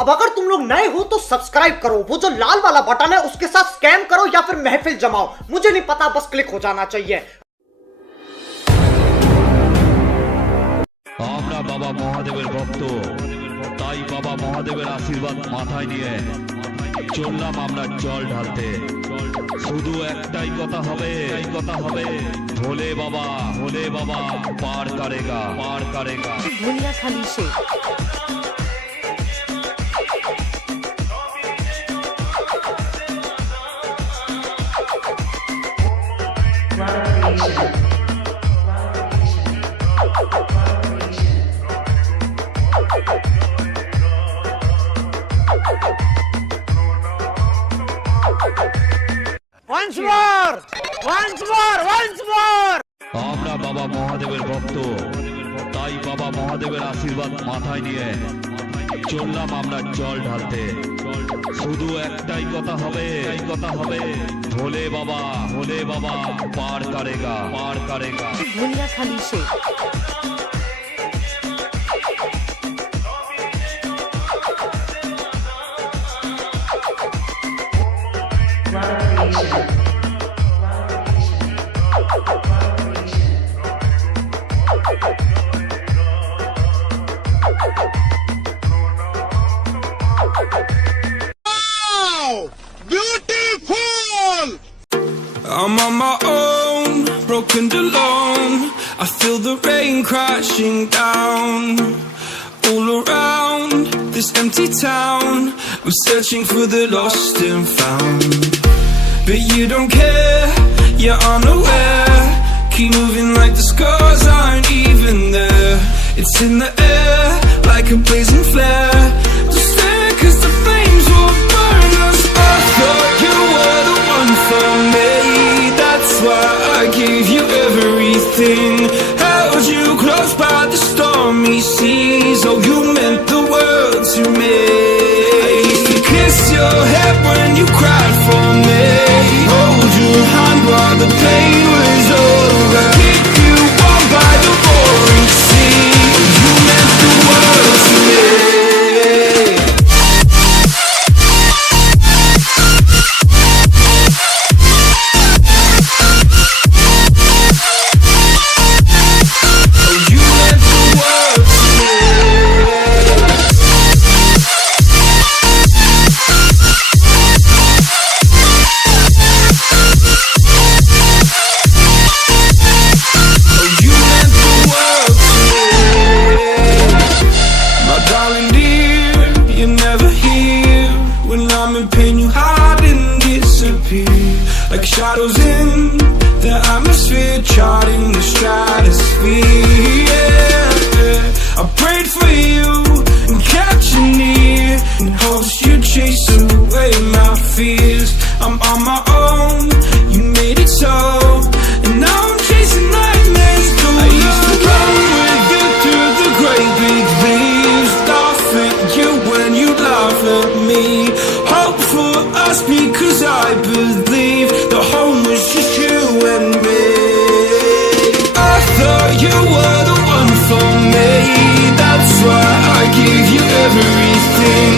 अब अगर तुम लोग नए हो तो सब्सक्राइब करो, वो जो लाल वाला बटन है उसके साथ स्कैम करो या फिर महफिल जमाओ, मुझे नहीं पता, बस क्लिक हो जाना चाहिए। আমরা বাবা মহাদেবের ভক্ত, তাই বাবা মহাদেবের আশীর্বাদ মাথায় নিয়ে চললাম আমরা জল ঢালতে। শুধু একটাই কথা হবে, ভোলে বাবা পার করেগা। ভুলিয়া খালি সে আমরা বাবা মহাদেবের ভক্ত, তাই বাবা মহাদেবের আশীর্বাদ মাথায় নিয়ে চললাম আমরা জল ঢালতে। শুধু একটাই কথা হবে, ভোলে বাবা পার করেগা। ভুলিয়া খালি সে I'm on my own, broken and alone. I feel the rain crashing down all around this empty town. I'm searching for the lost and found, but you don't care, you're unaware. Keep moving like the scars aren't even there. It's in the air like a blazing flare. Just stare 'cause the flames will burn us. I thought you were the one for me, that's why I gave you everything. Held you close by the stormy seas. Oh, you meant the world to me. I used to kiss your head when you cried for me, hold your hand while the pain was over, keep you warm by the roaring sea. You meant the world to me. Like shadows in the atmosphere, charting the stratosphere. Yeah. I prayed for you and kept you near, in hopes you'd chase away my fears. I'm on my own, you made it so, and now I'm chasing nightmares too. I used to run with you through the great big leaves, laugh at you when you laugh at me, hope for us because I believe the home was just you and me. I thought you were the one for me, that's why I gave you everything.